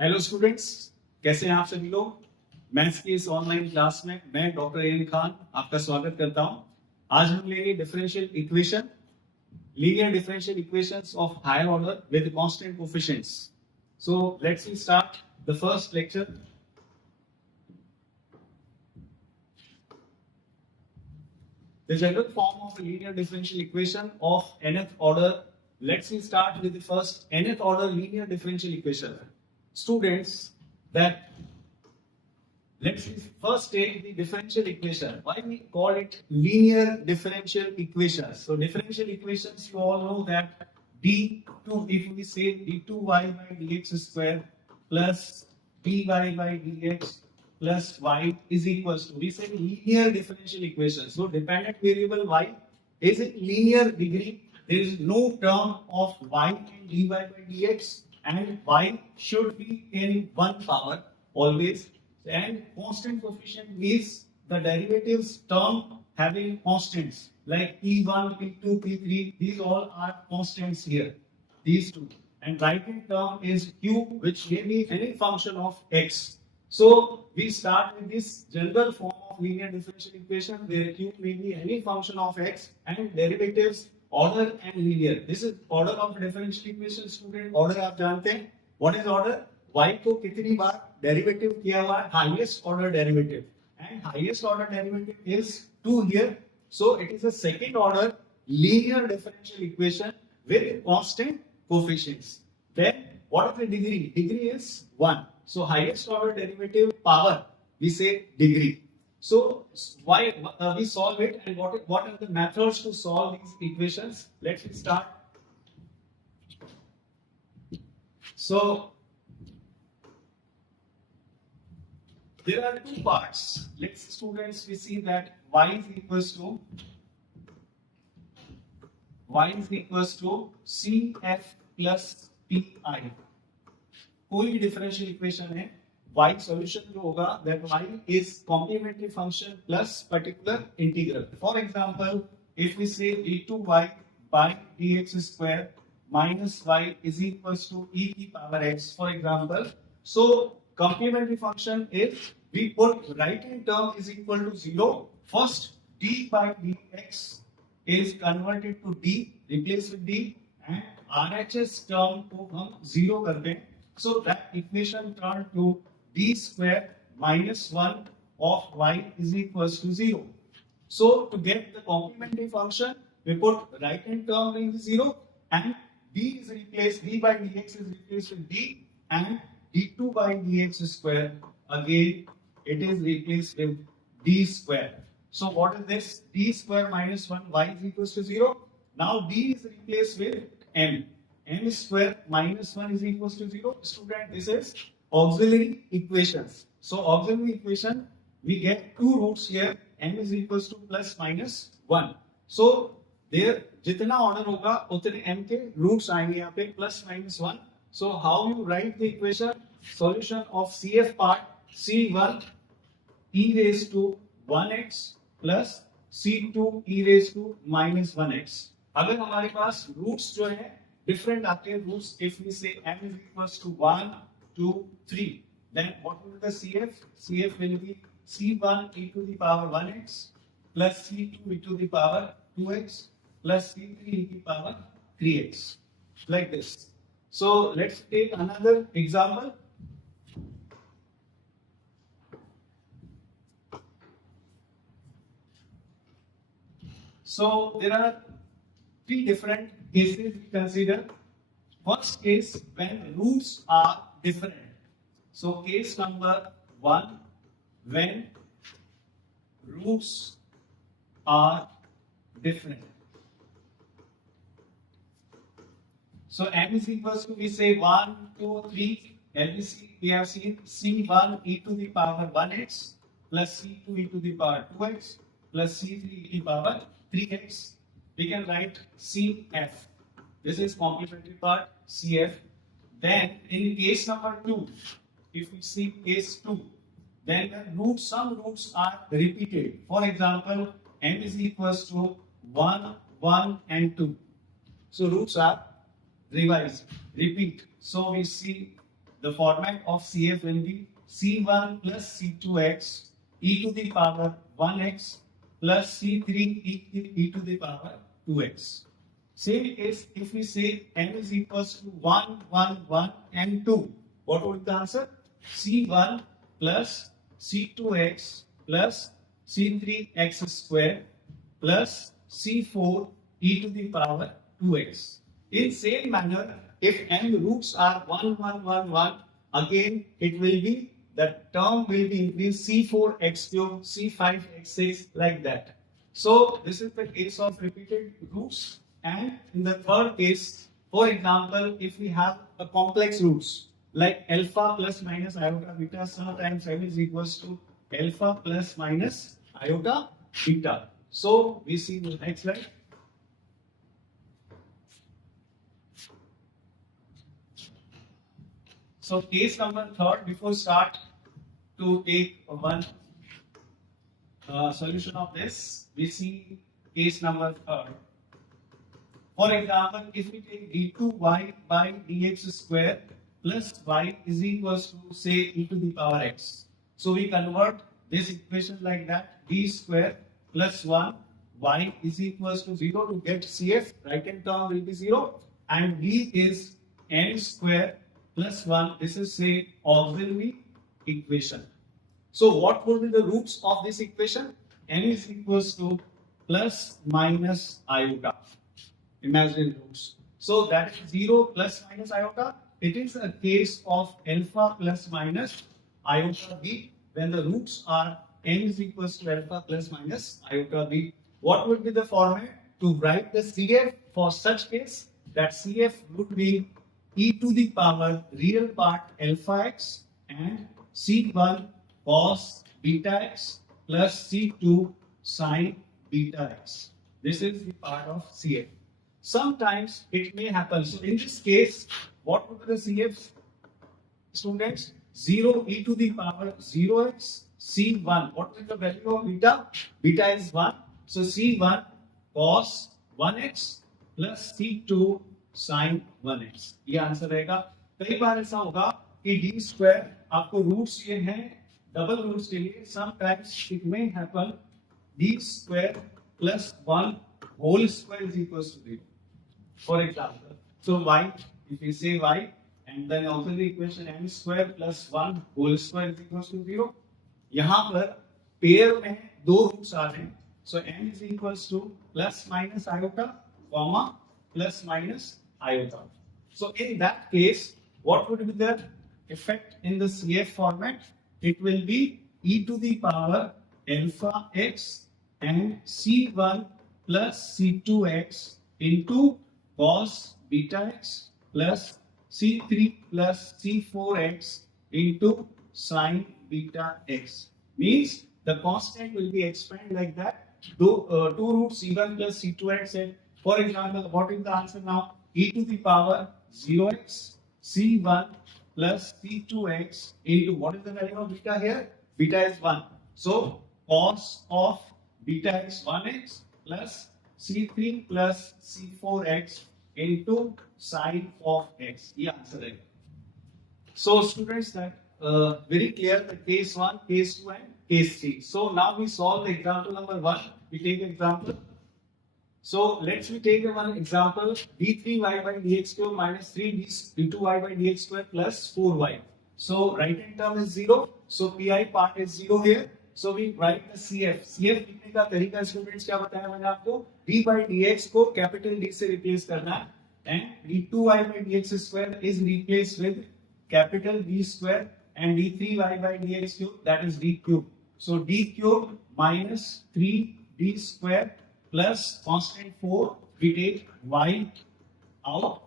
Hello students, कैसे हैं आप सभी लोग। मैथ्स की इस ऑनलाइन क्लास में मैं डॉक्टर एन खान आपका स्वागत करता हूं। आज हम लेंगे differential equation, linear differential equations of higher order with constant coefficients. So let's start the first lecture. The general form of a linear differential equation of nth order. Let's start with the first nth order linear differential equation. Students, that let's first take the differential equation. Why we call it linear differential equations? So differential equations, you all know that d2, if we say d2y by dx square plus dy by dx plus y is equals to, we say linear differential equation. So dependent variable y is in linear degree. There is no term of y and dy by dx, and y should be in one power always. And constant coefficient is the derivatives term having constants like p1, p2, p3. These all are constants here, these two. And right hand term is q, which may be any function of x. So we start with this general form of linear differential equation where q may be any function of x and derivatives order and linear. This is order of differential equation. Student, order आप जानते हैं. What is order? y को कितनी बार derivative किया हुआ है, highest order derivative, and highest order derivative is 2 here. So it is a second order linear differential equation with constant coefficients. Then what is the degree? Degree is 1. So highest order derivative power we say degree. So why we solve it, and what are the methods to solve these equations? Let's start. So there are two parts. Let's students, we see that y is equals to cf plus pi. कोई differential equation है, y solution जो होगा, that y is complementary function plus particular integral. For example, if we say d2y by dx square minus y is equals to e की power x, for example. So complementary function is, we put right hand term is equal to 0. First d by dx is converted to d, replace with d, and RHS term को हम 0 करते हैं. So that equation turned to d square minus 1 of y is equals to 0. So to get the complementary function, we put right hand term in 0, and d is replaced, d by dx is replaced with d, and d2 by dx square, again it is replaced with d square. So what is this? D square minus 1, y is equals to 0. Now d is replaced with m. M square minus 1 is equals to 0. Student, this is auxiliary equations. So auxiliary equation, we get two roots here. M is equals to plus minus 1. So there जितना order होगा उतने m के roots आएंगे यहाँ पे plus minus 1. So how you write the equation? Solution of CF part, C1 e raised to 1x plus C2 e raised to minus 1x. अगर हमारे पास roots जो है different आते हैं roots, if we say m is equals to 1, 2, 3, then what will be the CF? CF will be C1 e to the power 1x plus C2 e to the power 2x plus C3 e to the power 3x, like this. So let's take another example. So there are three different cases we consider. First case, when roots are different. So case number 1, when roots are different. So m is equals to, we say 1, 2, 3, and we have seen c1 e to the power 1x plus c2 e to the power 2x plus c3 e to the power 3x. We can write CF. This is complementary part, CF. Then in case number 2, if we see case 2, then the roots, some roots are repeated. For example, m is equals to 1, 1 and 2. So roots are revised, repeat. So we see the format of CF will be C1 plus C2x e to the power 1x plus C3 e to the power 2x. Same case, if we say n is equals to 1, 1, 1 and 2, what would be the answer? C1 plus C2x plus C3x square plus C4 e to the power 2x. In same manner, if n roots are 1, 1, 1, 1, again it will be, the term will be increased C4x cube, C5x6 like that. So this is the case of repeated roots. And in the third case, for example, if we have a complex roots like alpha plus minus iota beta, sometimes m is equals to alpha plus minus iota beta. So we see the next slide. So case number third, before start to take one solution of this, we see case number third. For example, if we take d2y by dx square plus y is equals to say e to the power x. So we convert this equation like that, d square plus 1 y is equals to 0 to get CF, right hand term will be 0, and d is n square plus 1, this is say auxiliary equation. So what would be the roots of this equation? N is equals to plus minus iota. Imaginary roots. So that is 0 plus minus iota. It is a case of alpha plus minus iota b when the roots are n is equals to alpha plus minus iota b. What would be the format to write the CF for such case? That CF would be e to the power real part alpha x and C1 cos beta x plus C2 sin beta x. This is the part of CF. Sometimes it may happen. So in this case, what would be the CF, students? 0 e to the power 0x C1. What is the value of beta? Beta is 1. So C1 cos 1x plus C2 sin 1x. ये answer रहेगा. कई बार ऐसा होगा कि d square आपको roots ये हैं double roots के लिए. Sometimes it may happen d square plus 1 whole square is equals to 0. For example, so y, if we say y, and then also the equation m square plus 1 whole square is equals to 0. यहाँ पर pair में दो roots आ रहे हैं. So m is equals to plus minus iota, comma plus minus iota. So in that case, what would be the effect in the CF format? It will be e to the power alpha x and C1 plus C2x into cos beta x plus C3 plus C4x into sin beta x. Means the constant will be expanded like that. Two roots C1 plus C2x. And for example, what is the answer now? E to the power 0x C1 plus C2x into, what is the value of beta here? Beta is 1. So cos of beta x 1x plus C3 plus C4x into sin of x. ये answer है. So students, that very clear the case 1, case 2 and case 3. So now we solve the example number 1. We take example. So let's we take one example, d3y by dx square minus 3d2y by dx square plus 4y. So right hand term is 0. So pi part is 0 here. So we write the CF. CF लिखने का तरीका students क्या बताया मैंने आपको? d by dx को capital D से replace करना है, and d2y by dx square is replaced with capital D square, and d3y by dx cube, that is d cube. So d cube minus 3d square plus constant 4, we take y out.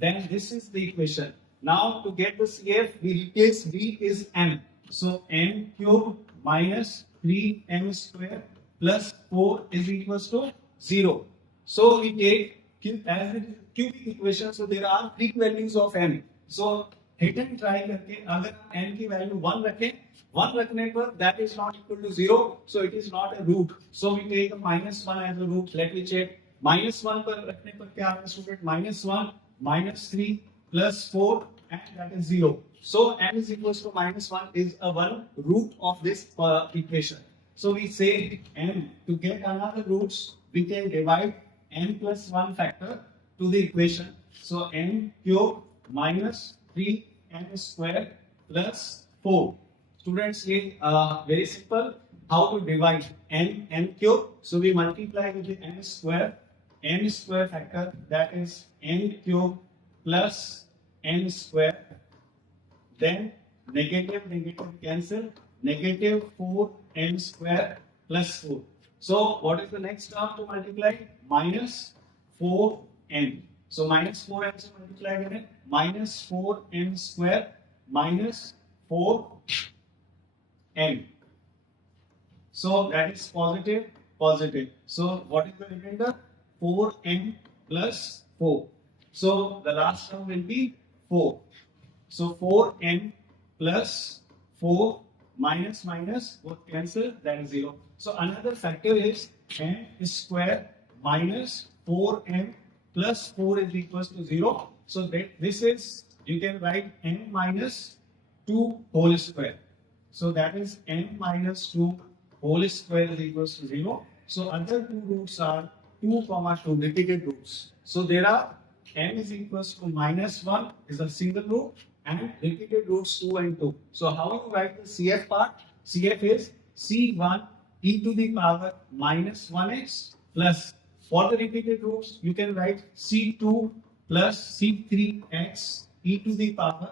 Then this is the equation. Now to get the CF, we replace d is m. So m cube minus 3m square plus 4 is equals to 0. So we take as it is cubic equation. So there are three values of m. So hit and try करके अगर n की value 1 रखें, 1 रखने पर that is not equal to 0. So it is not a root. So we take a minus 1 as a root. Let me check. Minus 1 पर रखने पर क्या आ रहा है student? Minus 1 minus 3 plus 4 and that is 0. So n is equals to minus 1 is a one root of this equation. So we say n, to get another roots, we can divide n plus 1 factor to the equation. So n cube minus 3n square plus 4. Students, very simple. How to divide n cube? So we multiply with the n square factor, that is n cube plus n square. Then negative cancel, negative 4n square plus 4. So what is the next term to multiply? Minus 4n. So minus 4n से multiply करें, minus 4n square minus 4n. So that is positive. So what is the remainder? 4n plus 4. So the last term will be 4. So 4n plus 4 minus both cancel, that is 0. So another factor is n square minus 4n plus 4 is equals to 0. So this is, you can write n minus 2 whole square. So that is n minus 2 whole square is equals to 0. So other two roots are 2, 2 repeated roots. So there are n is equals to minus 1 is a single root and repeated roots 2 and 2. So how you write the CF part? CF is C1 e to the power minus 1x plus, for the repeated roots you can write C2 plus C3x e to the power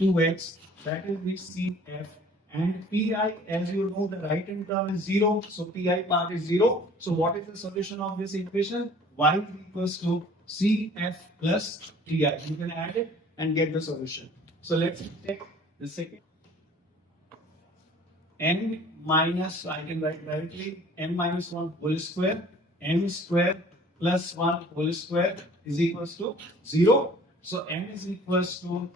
2x, that is the CF. And pi, as you know, the right hand term is 0, so pi part is 0. So what is the solution of this equation? Y is equals to CF plus pi. You can add it and get the solution. So let's take the second. N minus, I can write directly, n minus 1 whole square, n square plus 1 whole square is equals to 0. So n is equals to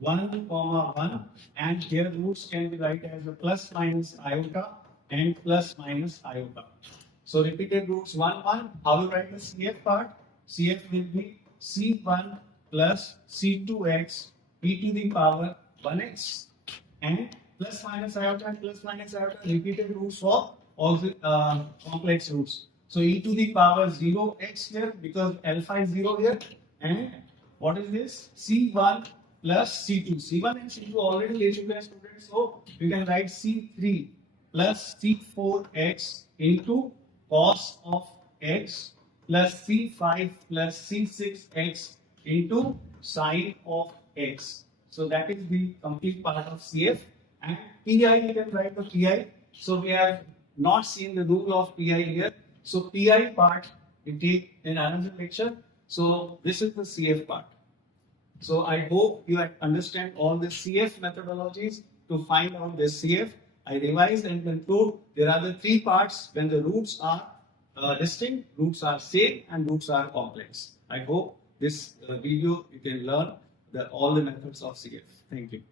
1, 1, and here roots can be written as a plus minus iota and plus minus iota. So repeated roots 1, 1. How you write the CF part? CF will be C1 plus C2x e to the power 1x, and plus minus iota and plus minus iota repeated roots for all the complex roots. So e to the power 0x here because alpha is 0 here, and what is this? C1 plus C2. C1 and C2 already students, so you can write C3 plus C4x into cos of x plus C5 plus C6x into sine of x. So that is the complete part of CF. And pi, you can write the pi. So we have not seen the rule of pi here. So pi part we take in another lecture. So this is the CF part. So I hope you understand all the CF methodologies to find out the CF. I revise and conclude there are the three parts when the roots are distinct, roots are same, and roots are complex. I hope this video you can learn all the methods of CF. Thank you.